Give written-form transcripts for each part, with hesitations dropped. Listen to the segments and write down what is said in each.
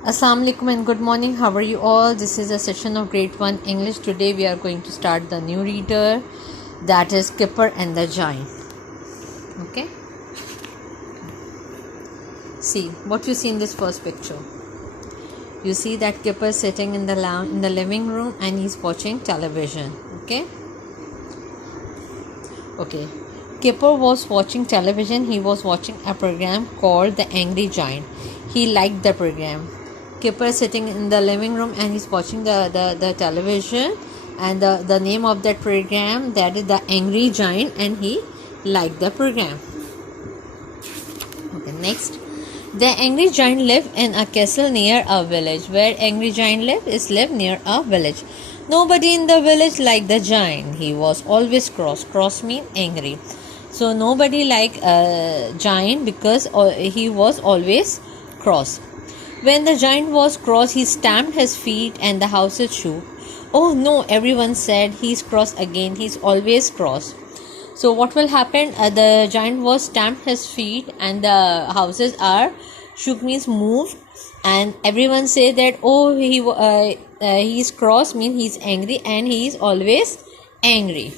Assalamu alaikum and good morning. How are you all? This is a session of grade 1 English. Today we are going to start the new reader, that is Kipper and the Giant. Okay. See what you see in this first picture. You see that Kipper sitting in the living room and he's watching television. Okay. Kipper was watching television. He was watching a program called The Angry Giant. He liked the program. Kipper is sitting in the living room and he's watching the television, and the name of that program, that is The Angry Giant, and he liked the program. Okay, next. The angry giant lived in a castle near a village. Where angry giant lived near a village. Nobody in the village liked the giant. He was always cross. Cross means angry. So nobody liked a giant because he was always cross. When the giant was cross, he stamped his feet and the houses shook. Oh no, everyone said, he's cross again. He's always cross. So what will happen? The giant was stamped his feet and the houses are shook means moved, and everyone say that he's cross means he's angry and he is always angry.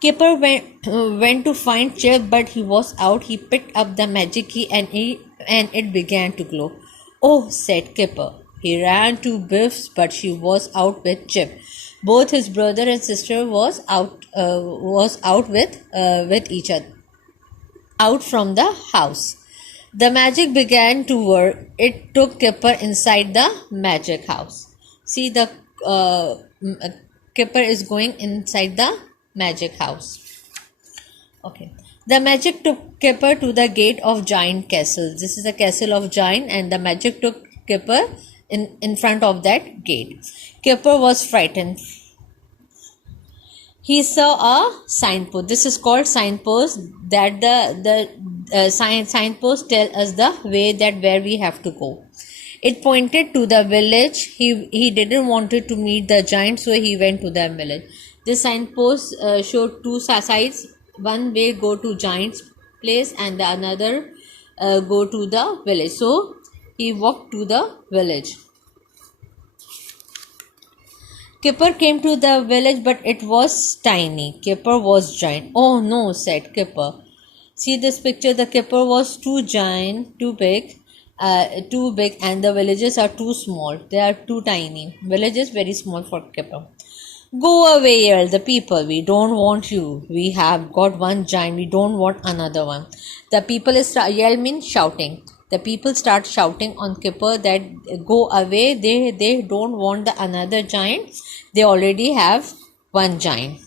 Kipper went to find Chip, but he was out. He picked up the magic key and it began to glow. Oh, said Kipper. He ran to Biff's, but she was out with Chip. Both his brother and sister was out with each other, out from the house. The magic began to work. It took Kipper inside the magic house. See, the Kipper is going inside the magic house. Okay. The magic took Kipper to the gate of Giant Castle. This is the castle of Giant, and the magic took Kipper in front of that gate. Kipper was frightened. He saw a signpost. This is called signpost. That the signpost tell us the way that where we have to go. It pointed to the village. He didn't wanted to meet the giant, so he went to the village. This signpost showed two sides. One way go to giant's place and the another go to the village. So he walked to the village. Kipper came to the village, but it was tiny. Kipper was giant. Oh no, said Kipper. See this picture, the Kipper was too big, and the villages are too small. They are too tiny. Village is very small for Kipper. Go away, yelled the people. We don't want you. We have got one giant. We don't want another one. The people yell means shouting. The people start shouting on Kipper that go away. They don't want the another giant. They already have one giant.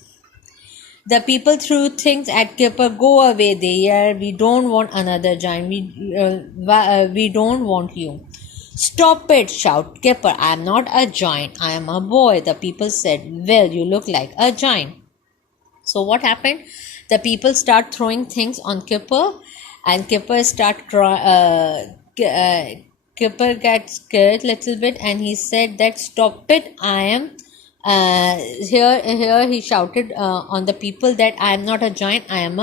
The people threw things at Kipper. Go away, they yelled. We don't want another giant. We don't want you. Stop it, shouted Kipper. I am not a giant. I am a boy. The people said, well, you look like a giant. So what happened? The people start throwing things on Kipper, and Kipper Kipper got scared a little bit, and he said that stop it. I am here he shouted on the people that I am not a giant. I am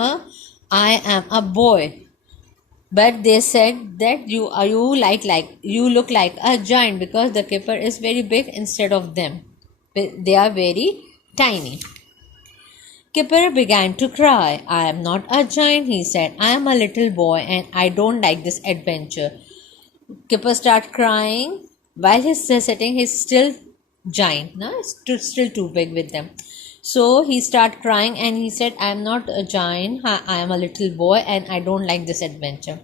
a boy. But they said that you look like a giant because the Kipper is very big instead of them. They are very tiny. Kipper began to cry. I am not a giant, he said. I am a little boy and I don't like this adventure. Kipper started crying. While he's sitting, he's still giant. No? Still too big with them. So he started crying and he said, I am not a giant. I am a little boy and I don't like this adventure.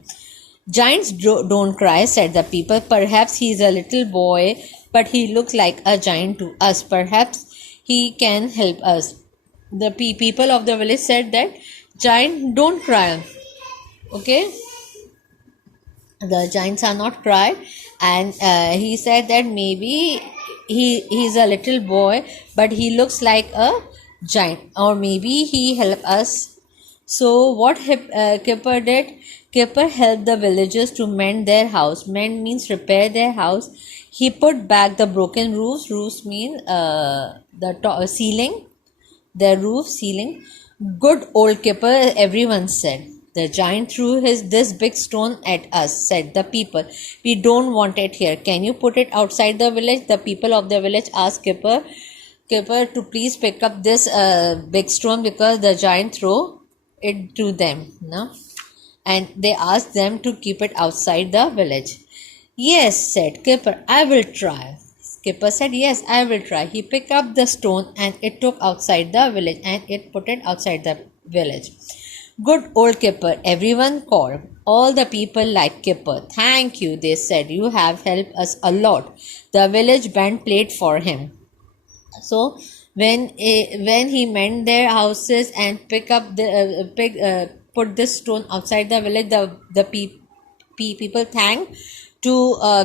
Giants don't cry, said the people. Perhaps he is a little boy, but he looks like a giant to us. Perhaps he can help us. The people of the village said that giants don't cry. Okay? The giants are not cry, and he said that maybe he's a little boy, but he looks like a giant, or maybe he help us. So what Kipper did? Kipper helped the villagers to mend their house. Mend means repair their house. He put back the broken roofs. Roofs mean ceiling. The roof ceiling. Good old Kipper, everyone said. The giant threw this big stone at us, said the people. We don't want it here. Can you put it outside the village? The people of the village asked Kipper to please pick up this big stone because the giant threw it to them. No? And they asked them to keep it outside the village. Yes, said Kipper, I will try. Kipper said, yes, I will try. He picked up the stone and it took outside the village and it put it outside the village. Good old Kipper, everyone called. All the people liked Kipper. Thank you, they said. You have helped us a lot. The village band played for him. So when he mend their houses and put this stone outside the village, the people thanked to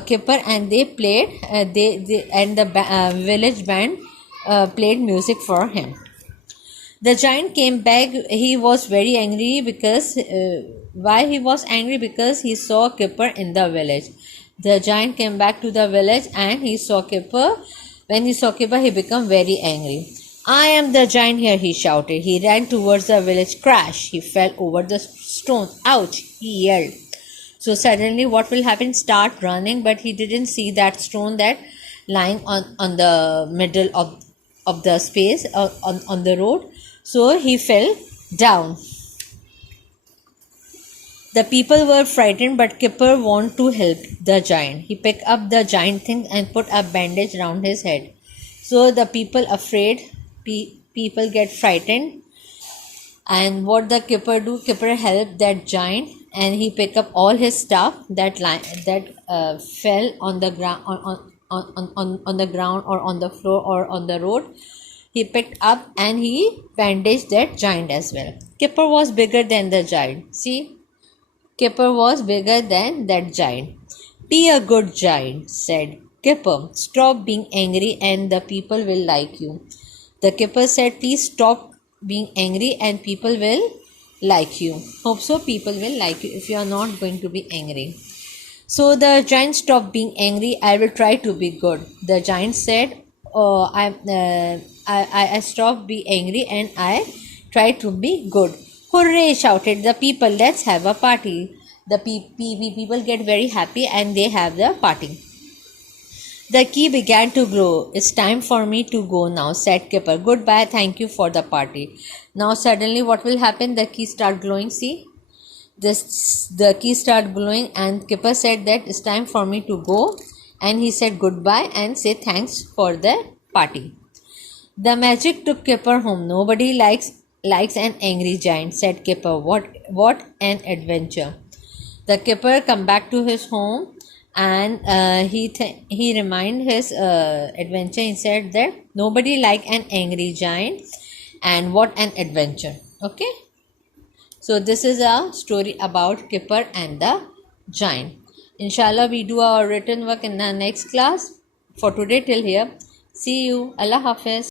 Kipper and they played. The village band played music for him. The giant came back. He was very angry because why he was angry? Because he saw Kipper in the village. The giant came back to the village and he saw Kipper. When he saw Kipper, he became very angry. I am the giant here, he shouted. He ran towards the village. Crash! He fell over the stone. Ouch! He yelled. So suddenly what will happen? Start running, but he didn't see that stone that lying on the middle of the space on the road. So he fell down. The people were frightened, but Kipper wanted to help the giant. He picked up the giant thing and put a bandage round his head. So the people people get frightened. And what the Kipper do? Kipper helped that giant, and he picked up all his stuff that fell on the ground on the ground or on the floor or on the road. He picked up and he bandaged that giant as well. Kipper was bigger than the giant. See, Kipper was bigger than that giant. Be a good giant, said Kipper. Stop being angry and the people will like you. The Kipper said, please stop being angry and people will like you. Hope so people will like you if you are not going to be angry. So the giant stopped being angry. I will try to be good. The giant said, oh, I stopped being angry and I try to be good. Hooray, shouted the people. Let's have a party. The people get very happy and they have the party. The key began to glow. It's time for me to go now, said Kipper. Goodbye, thank you for the party. Now suddenly what will happen? The key start glowing, see? The key start glowing and Kipper said that it's time for me to go. And he said goodbye and say thanks for the party. The magic took Kipper home. Nobody likes an angry giant, said Kipper. What an adventure. The Kipper come back to his home and he reminded his adventure. He said that nobody like an angry giant and what an adventure. Okay. So this is a story about Kipper and the giant. Inshallah we do our written work in the next class. For today till here. See you. Allah Hafiz.